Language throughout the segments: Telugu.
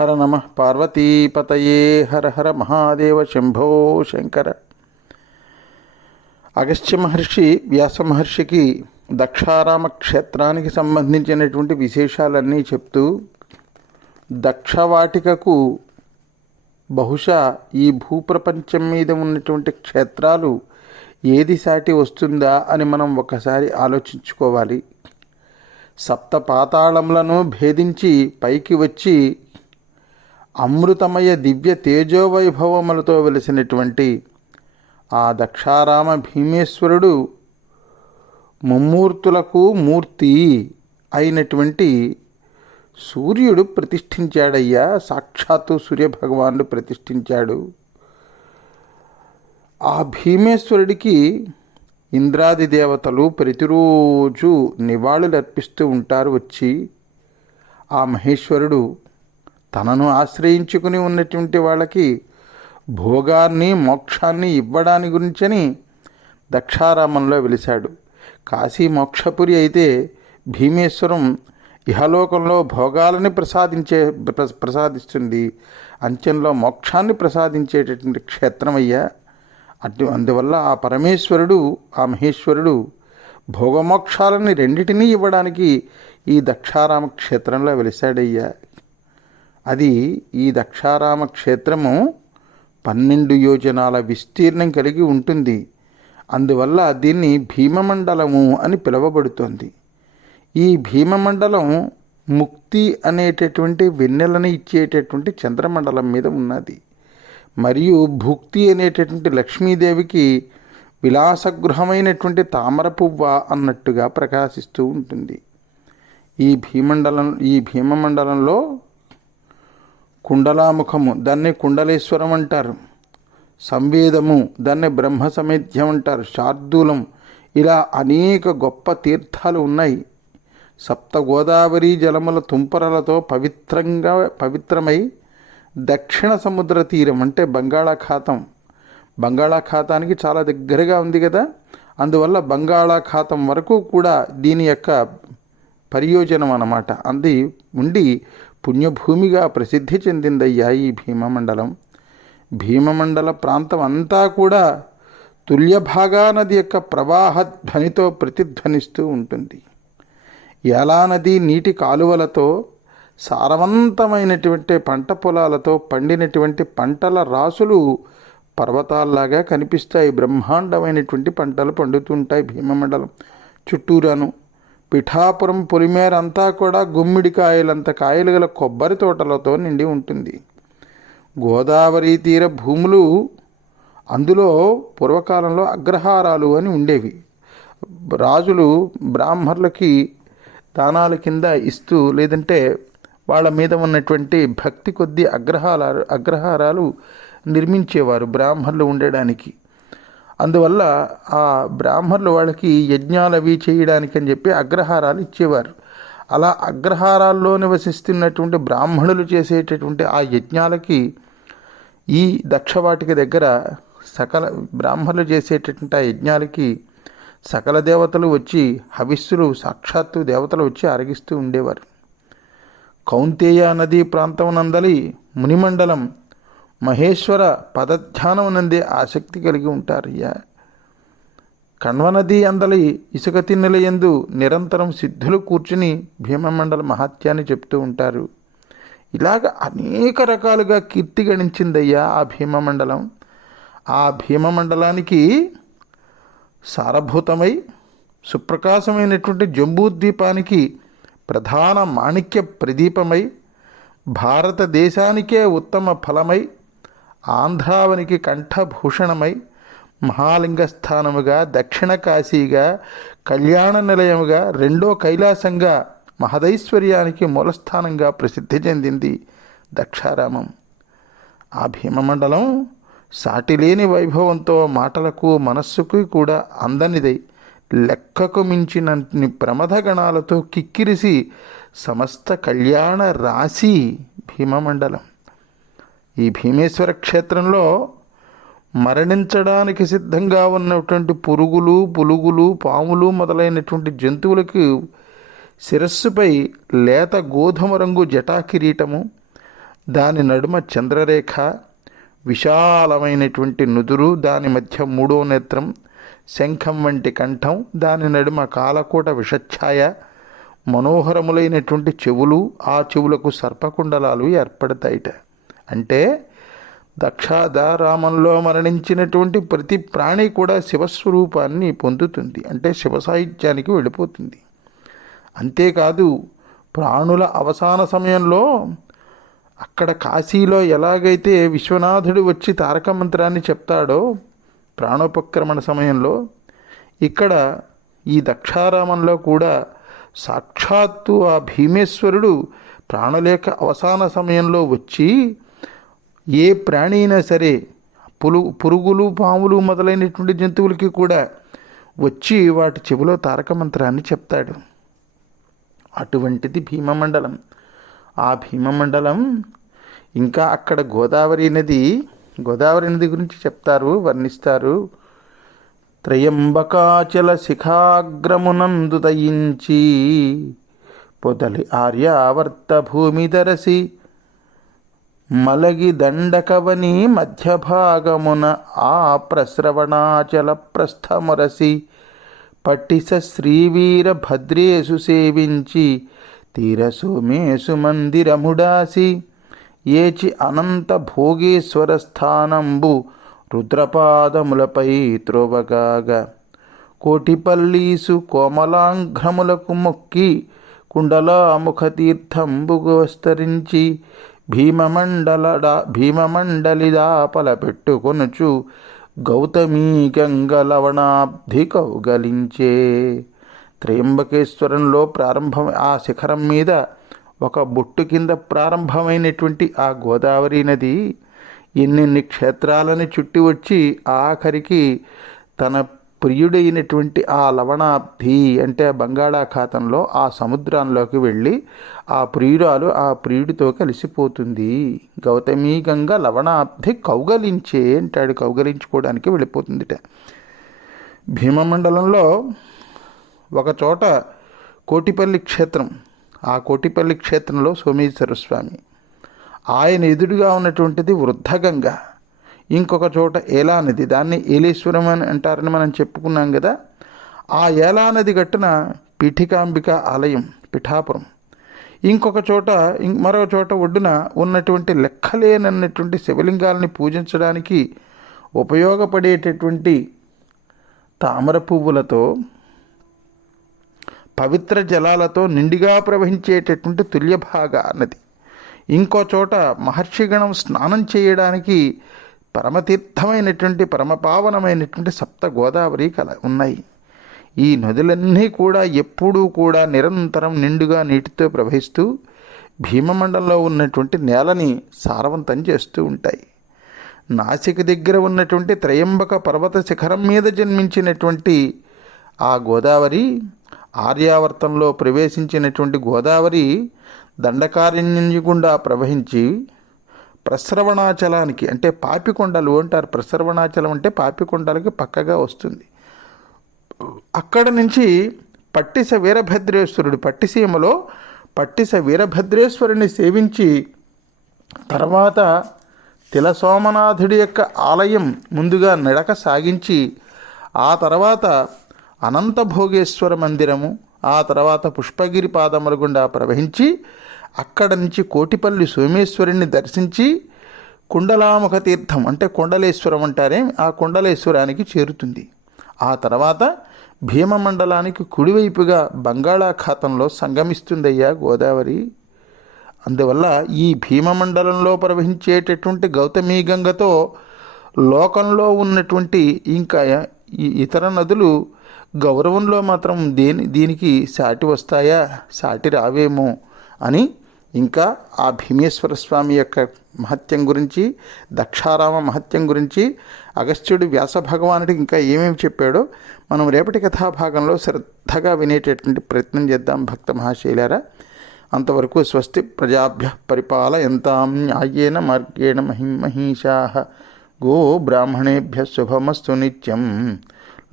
హర నమ. పార్వతీపతయే హర హర మహాదేవ శంభో శంకర. అగస్త్య మహర్షి వ్యాస మహర్షికి దక్షారామ క్షేత్రానికి సంబంధించినటువంటి విశేషాలన్నీ చెప్తూ దక్షవాటికకు బహుశా ఈ భూప్రపంచం మీద ఉన్నటువంటి క్షేత్రాలు ఏది సాటి వస్తుందా అని మనం ఒకసారి ఆలోచించుకోవాలి. సప్త పాతాళములను భేదించి పైకి వచ్చి అమృతమయ దివ్య తేజోవైభవములతో వెలిసినటువంటి ఆ దక్షారామ భీమేశ్వరుడు ముమ్మూర్తులకు మూర్తి అయినటువంటి సూర్యుడు ప్రతిష్ఠించాడయ్యా. సాక్షాత్తు సూర్యభగవానుడు ప్రతిష్ఠించాడు. ఆ భీమేశ్వరుడికి ఇంద్రాది దేవతలు ప్రతిరోజు నివాళులు అర్పిస్తూ ఉంటారు. వచ్చి ఆ మహేశ్వరుడు తనను ఆశ్రయించుకుని ఉన్నటువంటి వాళ్ళకి భోగాన్ని మోక్షాన్ని ఇవ్వడాని గురించని దక్షారామంలో వెలిశాడు. కాశీ మోక్షపురి అయితే భీమేశ్వరం ఇహలోకంలో భోగాలని ప్రసాదించే ప్ర- ప్రసాదిస్తుంది. అంచెంలో మోక్షాన్ని ప్రసాదించేటటువంటి క్షేత్రమయ్యా. అటు అందువల్ల ఆ పరమేశ్వరుడు ఆ మహేశ్వరుడు భోగమోక్షాలని రెండిటినీ ఇవ్వడానికి ఈ దక్షారామ క్షేత్రంలో వెలిశాడయ్యా. అది ఈ దక్షారామ క్షేత్రము పన్నెండు యోజనాల విస్తీర్ణం కలిగి ఉంటుంది. అందువల్ల దీన్ని భీమమండలము అని పిలువబడుతోంది. ఈ భీమమండలం ముక్తి అనేటటువంటి వెన్నెలను ఇచ్చేటటువంటి చంద్రమండలం మీద ఉన్నది. మరియు భుక్తి అనేటటువంటి లక్ష్మీదేవికి విలాసగృహమైనటువంటి తామర పువ్వ అన్నట్టుగా ప్రకాశిస్తూ ఉంటుంది. ఈ భీమండలం ఈ భీమమండలంలో కుండలాముఖము దాన్ని కుండలేశ్వరం అంటారు. సంవేదము దాన్ని బ్రహ్మసమేధ్యం అంటారు. శార్దూలం ఇలా అనేక గొప్ప తీర్థాలు ఉన్నాయి. సప్త గోదావరి జలముల తుంపరలతో పవిత్రంగా పవిత్రమై దక్షిణ సముద్ర తీరం అంటే బంగాళాఖాతం. బంగాళాఖాతానికి చాలా దగ్గరగా ఉంది కదా? అందువల్ల బంగాళాఖాతం వరకు కూడా దీని యొక్క పరియోజనం అన్నమాట. అంది ఉండి పుణ్యభూమిగా ప్రసిద్ధి చెందిందయ్యా ఈ భీమమండలం. భీమమండల ప్రాంతం అంతా కూడా తుల్యభాగా నది యొక్క ప్రవాహ ధ్వనితో ప్రతిధ్వనిస్తూ ఉంటుంది. ఎలా నది నీటి కాలువలతో సారవంతమైనటువంటి పంట పొలాలతో పండినటువంటి పంటల రాసులు పర్వతాల్లాగా కనిపిస్తాయి. బ్రహ్మాండమైనటువంటి పంటలు పండుతుంటాయి భీమమండలం. చుట్టూరాను పిఠాపురం పొలిమేరంతా కూడా గుమ్మిడికాయలంత కాయలు గల కొబ్బరి తోటలతో నిండి ఉంటుంది. గోదావరి తీర భూములు అందులో పూర్వకాలంలో అగ్రహారాలు అని ఉండేవి. రాజులు బ్రాహ్మణులకి దానాల కింద ఇస్తూ లేదంటే వాళ్ళ మీద ఉన్నటువంటి భక్తి కొద్దీ అగ్రహారాలు అగ్రహారాలు నిర్మించేవారు బ్రాహ్మణులు ఉండడానికి. అందువల్ల ఆ బ్రాహ్మణులు వాళ్ళకి యజ్ఞాలు అవి చేయడానికి అని చెప్పి అగ్రహారాలు ఇచ్చేవారు. అలా అగ్రహారాల్లో నివసిస్తున్నటువంటి బ్రాహ్మణులు చేసేటటువంటి ఆ యజ్ఞాలకి ఈ దక్షవాటిక దగ్గర సకల బ్రాహ్మణులు చేసేటటువంటి ఆ యజ్ఞాలకి సకల దేవతలు వచ్చి హవిస్సులు సాక్షాత్తు దేవతలు వచ్చి అరగిస్తూ ఉండేవారు. కౌంతేయ నదీ ప్రాంతం నందలి మునిమండలం మహేశ్వర పదధ్యానం నందే ఆసక్తి కలిగి ఉంటారయ్యా. కణ్వనది అందలి ఇసుక తిన్నెల యందు నిరంతరం సిద్ధులు కూర్చుని భీమమండల మహాత్యాన్ని చెప్తూ ఉంటారు. ఇలాగ అనేక రకాలుగా కీర్తి గణించిందయ్యా ఆ భీమమండలం. ఆ భీమమండలానికి సారభూతమై సుప్రకాశమైనటువంటి జంబూద్వీపానికి ప్రధాన మాణిక్య ప్రదీపమై భారతదేశానికే ఉత్తమ ఫలమై ఆంధ్రావనికి కంఠభూషణమై మహాలింగస్థానముగా దక్షిణ కాశీగా కళ్యాణ నిలయముగా రెండో కైలాసంగా మహదైశ్వర్యానికి మూలస్థానంగా ప్రసిద్ధి చెందింది దక్షారామం. ఆ భీమమండలం సాటిలేని వైభవంతో మాటలకు మనస్సుకు కూడా అందనిదై లెక్కకు మించినన్ని ప్రమదగణాలతో కిక్కిరిసి సమస్త కళ్యాణ రాశి భీమమండలం. ఈ భీమేశ్వర క్షేత్రంలో మరణించడానికి సిద్ధంగా ఉన్నటువంటి పురుగులు పులుగులు పాములు మొదలైనటువంటి జంతువులకు శిరస్సుపై లేత గోధుమ రంగు జటా కిరీటము దాని నడుమ చంద్రరేఖ విశాలమైనటువంటి నుదురు దాని మధ్య మూడో నేత్రం శంఖం వంటి కంఠం దాని నడుమ కాలకూట విషఛాయ మనోహరములైనటువంటి చెవులు ఆ చెవులకు సర్పకుండలాలు ఏర్పడతాయిట. అంటే దక్షాధారామంలో మరణించినటువంటి ప్రతి ప్రాణి కూడా శివస్వరూపాన్ని పొందుతుంది. అంటే శివ సాహిత్యానికి వెళ్ళిపోతుంది. అంతేకాదు ప్రాణుల అవసాన సమయంలో అక్కడ కాశీలో ఎలాగైతే విశ్వనాథుడు వచ్చి తారక మంత్రాన్ని చెప్తాడో ప్రాణోపక్రమణ సమయంలో ఇక్కడ ఈ దక్షారామంలో కూడా సాక్షాత్తు ఆ భీమేశ్వరుడు ప్రాణలేఖ అవసాన సమయంలో వచ్చి ఏ ప్రాణి అయినా సరే పులు పురుగులు పాములు మొదలైనటువంటి జంతువులకి కూడా వచ్చి వాటి చెవిలో తారక మంత్రాన్ని చెప్తాడు. అటువంటిది భీమమండలం. ఆ భీమమండలం ఇంకా అక్కడ గోదావరి నది గోదావరి నది గురించి చెప్తారు వర్ణిస్తారు. త్రయంబకాచల శిఖాగ్రమునందు దయించి పొదలి ఆర్యావర్త భూమి దరసి మలగి దండకవని మధ్యభాగమున ఆ ప్రస్రవణాచల ప్రస్థమురసి పట్టిస శ్రీవీరభద్రేషు సేవించి తీరసోమేసు మందిరముడాసి ఏచి అనంత భోగేశ్వర స్థానంబు రుద్రపాదములపై త్రోవగాగా. కోటిపల్లీసు కోమలాంఘ్రములకు మొక్కి కుండలాముఖ తీర్థంబుగు విస్తరించి భీమమండలడా భీమమండలిదాపల పెట్టుకొనుచు గౌతమీ గంగలవణాబ్ధి కౌగలించే త్రయంబకేశ్వరంలో ప్రారంభం ఆ శిఖరం మీద ఒక బొట్టు కింద ప్రారంభమైనటువంటి ఆ గోదావరి నది ఎన్నెన్ని క్షేత్రాలని చుట్టి వచ్చి ఆఖరికి తన ప్రియుడైనటువంటి ఆ లవణాబ్ధి అంటే బంగాళాఖాతంలో ఆ సముద్రంలోకి వెళ్ళి ఆ ప్రియురాలు ఆ ప్రియుడితో కలిసిపోతుంది. గౌతమీ గంగ లవణాబ్ధి కౌగలించే అంటాడు. కౌగలించుకోవడానికి వెళ్ళిపోతుందిట. భీమమండలంలో ఒకచోట కోటిపల్లి క్షేత్రం ఆ కోటిపల్లి క్షేత్రంలో సోమేశ్వర స్వామి. ఆయన ఎదురుగా ఉన్నటువంటిది వృద్ధగంగ. ఇంకొక చోట ఏలా నది దాన్ని ఏలేశ్వరం అని అంటారని మనం చెప్పుకున్నాం కదా ఆ ఏలా నది గట్టున పీఠికాంబిక ఆలయం పిఠాపురం. ఇంకొక చోట మరొక చోట ఒడ్డున ఉన్నటువంటి లెక్కలేనన్నటువంటి శివలింగాలని పూజించడానికి ఉపయోగపడేటటువంటి తామర పువ్వులతో పవిత్ర జలాలతో నిండిగా ప్రవహించేటటువంటి తుల్యభాగ నది. ఇంకో చోట మహర్షిగణం స్నానం చేయడానికి పరమతీర్థమైనటువంటి పరమపావనమైనటువంటి సప్త గోదావరి కల ఉన్నాయి. ఈ నదులన్నీ కూడా ఎప్పుడూ కూడా నిరంతరం నిండుగా నీటితో ప్రవహిస్తూ భీమమండలంలో ఉన్నటువంటి నేలని సారవంతం చేస్తూ ఉంటాయి. నాసిక దగ్గర ఉన్నటువంటి త్రయంబక పర్వత శిఖరం మీద జన్మించినటువంటి ఆ గోదావరి ఆర్యావర్తంలో ప్రవేశించినటువంటి గోదావరి దండకారణ్యం గుండా ప్రవహించి ప్రసరవణాచలానికి అంటే పాపికొండలు అంటారు. ప్రసరవణాచలం అంటే పాపికొండలకి పక్కగా వస్తుంది. అక్కడ నుంచి పట్టిస వీరభద్రేశ్వరుడు పట్టిసీమలో పట్టిస వీరభద్రేశ్వరుని సేవించి తర్వాత తిలసోమనాథుడి యొక్క ఆలయం ముందుగా నడక సాగించి ఆ తర్వాత అనంతభోగేశ్వర మందిరము ఆ తర్వాత పుష్పగిరి పాదముల గుండా ప్రవహించి అక్కడ నుంచి కోటిపల్లి సోమేశ్వరుణ్ణి దర్శించి కుండలాముఖ తీర్థం అంటే కొండలేశ్వరం అంటారే ఆ కొండలేశ్వరానికి చేరుతుంది. ఆ తర్వాత భీమమండలానికి కుడివైపుగా బంగాళాఖాతంలో సంగమిస్తుందయ్యా గోదావరి. అందువల్ల ఈ భీమమండలంలో ప్రవహించేటటువంటి గౌతమీ గంగతో లోకంలో ఉన్నటువంటి ఇంకా ఇతర నదులు గౌరవంలో మాత్రం దేని దీనికి సాటి వస్తాయా సాటి రావేమో అని ఇంకా ఆ భీమేశ్వర స్వామి యొక్క మహత్యం గురించి దక్షారామ మహత్యం గురించి అగస్త్యుడు వ్యాస భగవానుడికి ఇంకా ఏమేమి చెప్పాడో మనం రేపటి కథాభాగంలో శ్రద్ధగా వినేటటువంటి ప్రయత్నం చేద్దాం భక్త మహాశైలారా. అంతవరకు స్వస్తి ప్రజాభ్య పరిపాలయంతాం న్యాయేన మార్గేణ మహిమహీషా గో బ్రాహ్మణేభ్య శుభమస్తు నిత్యం.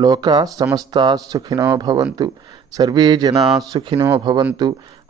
లోకా సమస్తా సుఖినో భవంతు. సర్వే జనా సుఖినో భవంతు.